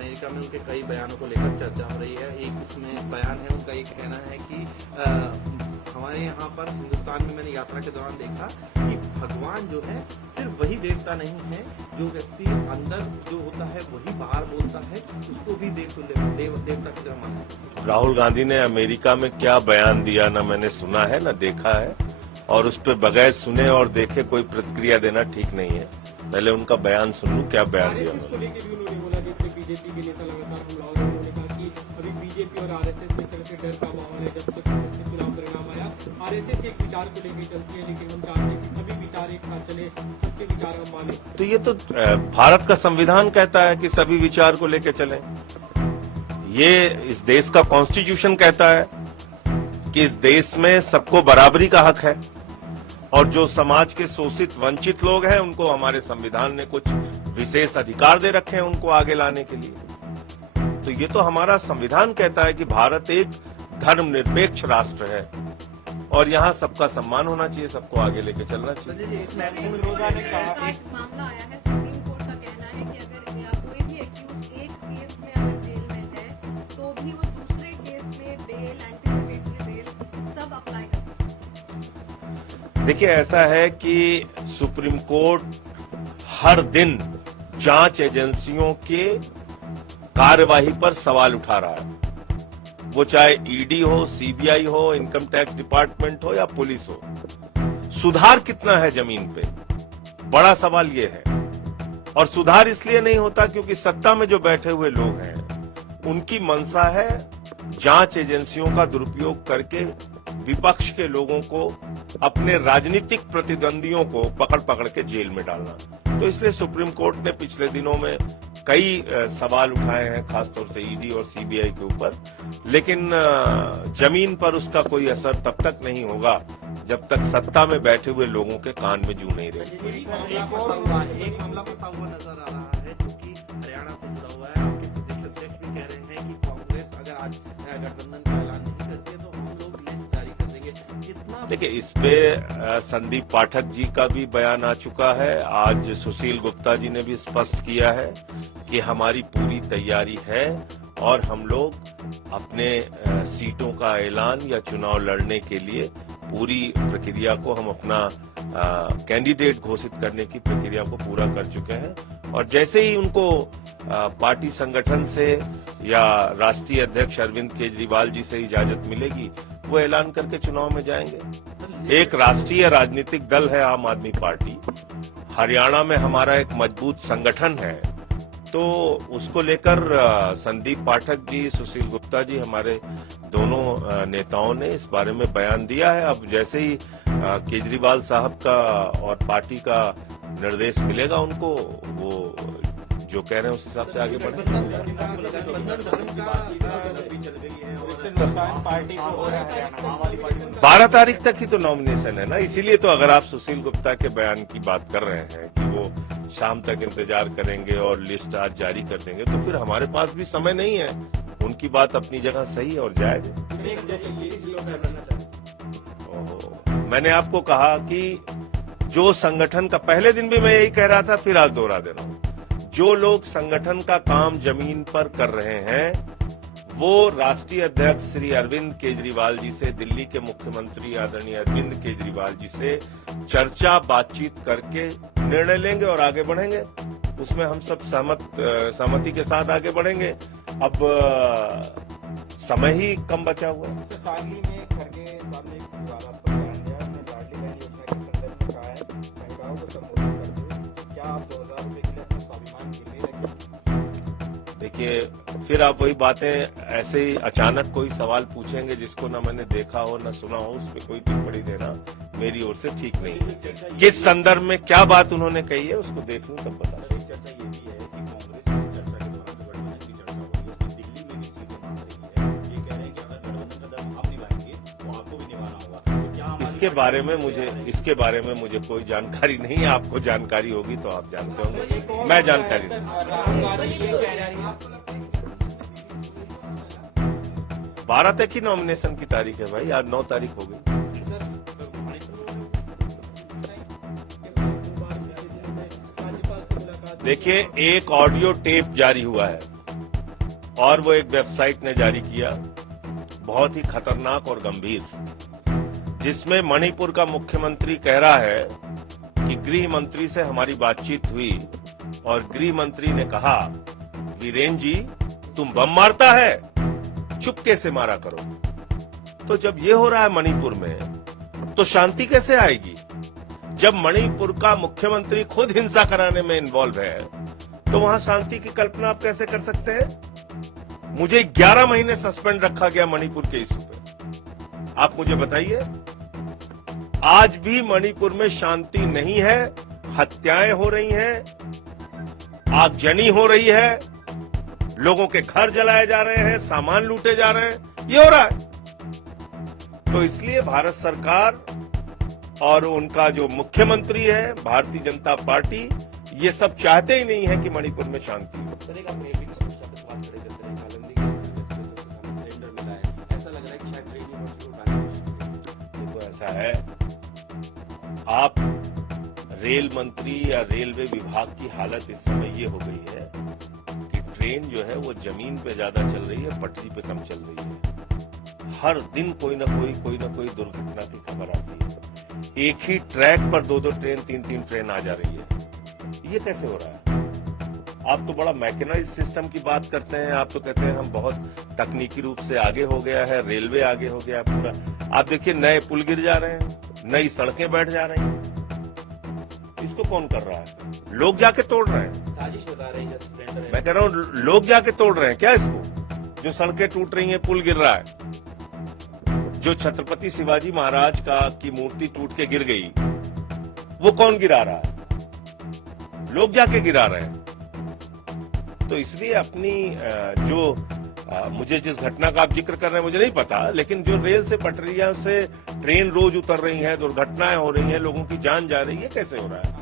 America में उनके कई बयानों को लेकर चर्चा हो रही है। एक उसमें बयान है, उनका एक कहना है कि हमारे यहाँ पर हिंदुस्तान में मैंने यात्रा के दौरान देखा कि भगवान जो है सिर्फ वही देवता नहीं है, जो व्यक्ति अंदर जो होता है वही बाहर बोलता है, उसको भी देवता की तरह माना है। राहुल गांधी ने अमेरिका में क्या बयान दिया, ना मैंने सुना है ना देखा है, और उस पर बगैर सुने और देखे कोई प्रतिक्रिया देना ठीक नहीं है। पहले उनका बयान सुन लूं क्या बयान दिया उन्होंने। बीजेपी के नेता लगातार हमला हो रहे हैं, उन्होंने कहा कि अभी बीजेपी और आरएसएस में तरह से डर का माहौल है। जब तक चुनाव परिणाम आया, आरएसएस एक विचार को लेकर चलती है, लेकिन हम चाहते हैं कि सभी विचार एक साथ चले, सबके विचार हम माने। तो ये तो भारत का संविधान कहता है कि सभी विचार को लेकर चलें। ये इस देश का कॉन्स्टिट्यूशन कहता है कि इस देश में सबको बराबरी का हक है, और जो समाज के शोषित वंचित लोग हैं उनको हमारे संविधान ने कुछ विशेष अधिकार दे रखे हैं उनको आगे लाने के लिए। तो ये तो हमारा संविधान कहता है कि भारत एक धर्मनिरपेक्ष राष्ट्र है और यहाँ सबका सम्मान होना चाहिए, सबको आगे लेके चलना चाहिए। मामला आया है, सुप्रीम कोर्ट का कहना है कि अगर कोई भी एक्यूज एक केस में अगर जेल में है तो भी वो दूसरे केस में बेल, एंटीसिपेटरी बेल सब अप्लाई कर सकते हैं। देखिए, ऐसा है कि सुप्रीम कोर्ट हर दिन जांच एजेंसियों के कार्यवाही पर सवाल उठा रहा है, वो चाहे ईडी हो, सीबीआई हो, इनकम टैक्स डिपार्टमेंट हो या पुलिस हो। सुधार कितना है जमीन पे, बड़ा सवाल ये है। और सुधार इसलिए नहीं होता क्योंकि सत्ता में जो बैठे हुए लोग हैं उनकी मंशा है जांच एजेंसियों का दुरुपयोग करके विपक्ष के लोगों को, अपने राजनीतिक प्रतिद्वंदियों को पकड़ पकड़ के जेल में डालना। तो इसलिए सुप्रीम कोर्ट ने पिछले दिनों में कई सवाल उठाए हैं, खासतौर से ईडी और सीबीआई के ऊपर, लेकिन जमीन पर उसका कोई असर तब तक नहीं होगा जब तक सत्ता में बैठे हुए लोगों के कान में जू नहीं रहेगी। एक मामला फंसा हुआ नजर आ रहा है जो कि हरियाणा से जुड़ा हुआ है। आपके प्रदेश अध्यक्ष भी कह रहे हैं कि कांग्रेस अगर आज गठबंधन का ऐलान नहीं करती है तो हम लोग लिस्ट जारी कर देंगे। कितना देखिए, इस पे संदीप पाठक जी का भी बयान आ चुका है। आज सुशील गुप्ता जी ने भी स्पष्ट किया है कि हमारी पूरी तैयारी है और हम लोग अपने सीटों का ऐलान या चुनाव लड़ने के लिए पूरी प्रक्रिया को, हम अपना कैंडिडेट घोषित करने की प्रक्रिया को पूरा कर चुके हैं। और जैसे ही उनको पार्टी संगठन से या राष्ट्रीय अध्यक्ष अरविंद केजरीवाल जी से इजाजत मिलेगी, वो ऐलान करके चुनाव में जाएंगे। एक राष्ट्रीय राजनीतिक दल है आम आदमी पार्टी, हरियाणा में हमारा एक मजबूत संगठन है, तो उसको लेकर संदीप पाठक जी, सुशील गुप्ता जी, हमारे दोनों नेताओं ने इस बारे में बयान दिया है। अब जैसे ही केजरीवाल साहब का और पार्टी का निर्देश मिलेगा उनको, वो जो कह रहे हैं उस हिसाब से आगे बढ़ेंगे। 12 तारीख तक ही तो नॉमिनेशन है ना, इसीलिए तो अगर आप सुशील गुप्ता के बयान की बात कर रहे हैं कि वो शाम तक इंतजार करेंगे और लिस्ट आज जारी कर देंगे, तो फिर हमारे पास भी समय नहीं है। उनकी बात अपनी जगह सही है और जायज है। मैंने आपको कहा कि जो संगठन का, पहले दिन भी मैं यही कह रहा था, फिर आज दोहरा दे रहा हूं, जो लोग संगठन का काम जमीन पर कर रहे हैं वो राष्ट्रीय अध्यक्ष श्री अरविंद केजरीवाल जी से, दिल्ली के मुख्यमंत्री आदरणीय अरविंद केजरीवाल जी से चर्चा बातचीत करके निर्णय लेंगे और आगे बढ़ेंगे। उसमें हम सब सहमति के साथ आगे बढ़ेंगे। अब समय ही कम बचा हुआ है। सारली में खड़गे साहब ने एक विवादास्पद बयान दिया, उन्होंने लाडली बहन योजना के संदर्भ में कहा है, महिलाओं को संबोधित करते हुए, क्या आप 2000 रुपए के लिए अपना स्वाभिमान गिरवी रखेंगे? देखिए, फिर आप वही बातें ऐसे ही अचानक कोई सवाल पूछेंगे जिसको ना मैंने देखा हो ना सुना हो, उस पर कोई टिप्पणी देना मेरी ओर से ठीक नहीं है। किस संदर्भ में क्या बात उन्होंने कही है उसको देख लूं तब बता। चर्चा ये भी है कि कांग्रेस चर्चा के दौरान जो गठबंधन की चर्चा हो रही है उसमें दिल्ली में भी सीटें मांग रही है। ये कह रहे हैं कि अगर गठबंधन का दम आप निभाएंगे तो आपको भी निभाना होगा। तो क्या इसके बारे में मुझे कोई जानकारी नहीं है। आपको जानकारी होगी तो आप जानते होंगे, मैं जानकारी नहीं। 12 तक ही नॉमिनेशन की तारीख है भाई, आज 9 तारीख हो गई। देखिए, एक ऑडियो टेप जारी हुआ है और वो एक वेबसाइट ने जारी किया, बहुत ही खतरनाक और गंभीर, जिसमें मणिपुर का मुख्यमंत्री कह रहा है कि गृह मंत्री से हमारी बातचीत हुई और गृह मंत्री ने कहा, वीरेन जी तुम बम मारता है, चुपके से मारा करो। तो जब ये हो रहा है मणिपुर में, तो शांति कैसे आएगी? जब मणिपुर का मुख्यमंत्री खुद हिंसा कराने में इन्वॉल्व है, तो वहां शांति की कल्पना आप कैसे कर सकते हैं? मुझे 11 महीने सस्पेंड रखा गया मणिपुर के इशू पे। आप मुझे बताइए, आज भी मणिपुर में शांति नहीं है, हत्याएं हो रही हैं, आगजनी हो रही है, लोगों के घर जलाए जा रहे हैं, सामान लूटे जा रहे हैं, ये हो रहा है। तो इसलिए भारत सरकार और उनका जो मुख्यमंत्री है, भारतीय जनता पार्टी, ये सब चाहते ही नहीं है कि मणिपुर में शांति हो। सर, एक आप एपी की समस्या पे सवाल खड़े करते हैं, नालंदी के सिलेंडर मिला है, ऐसा लग रहा है कि शायद रेल यूनिवर्सिटी को उठाने की कोशिश की गई है। देखो ऐसा है, आप रेल मंत्री या रेलवे विभाग की हालत इस समय ये हो गई है कि ट्रेन जो है वो जमीन पे ज्यादा चल रही है, पटरी पे कम चल रही है। हर दिन कोई ना कोई दुर्घटना की खबर आती है। एक ही ट्रैक पर 2-2 ट्रेन, 3-3 ट्रेन आ जा रही है। ये कैसे हो रहा है? आप तो बड़ा मैकेनाइज सिस्टम की बात करते हैं, आप तो कहते हैं हम बहुत तकनीकी रूप से आगे हो गया है, रेलवे आगे हो गया पूरा। आप देखिए नए पुल गिर जा रहे हैं, नई सड़कें बैठ जा रही हैं। इसको कौन कर रहा है? लोग जाके तोड़ रहे हैं। साजिश बता रही है सिलेंडर है। मैं कह रहा हूँ लोग जाके तोड़ रहे हैं क्या इसको? जो सड़कें टूट रही हैं, पुल गिर रहा है, जो छत्रपति शिवाजी महाराज की मूर्ति टूट के गिर गई, वो कौन गिरा रहा है? लोग जाके गिरा रहे हैं। तो इसलिए अपनी मुझे जिस घटना का आप जिक्र कर रहे हैं मुझे नहीं पता, लेकिन जो रेल से पटरियां से ट्रेन रोज उतर रही है, दुर्घटनाएं हो रही हैं, लोगों की जान जा रही है, कैसे हो रहा है?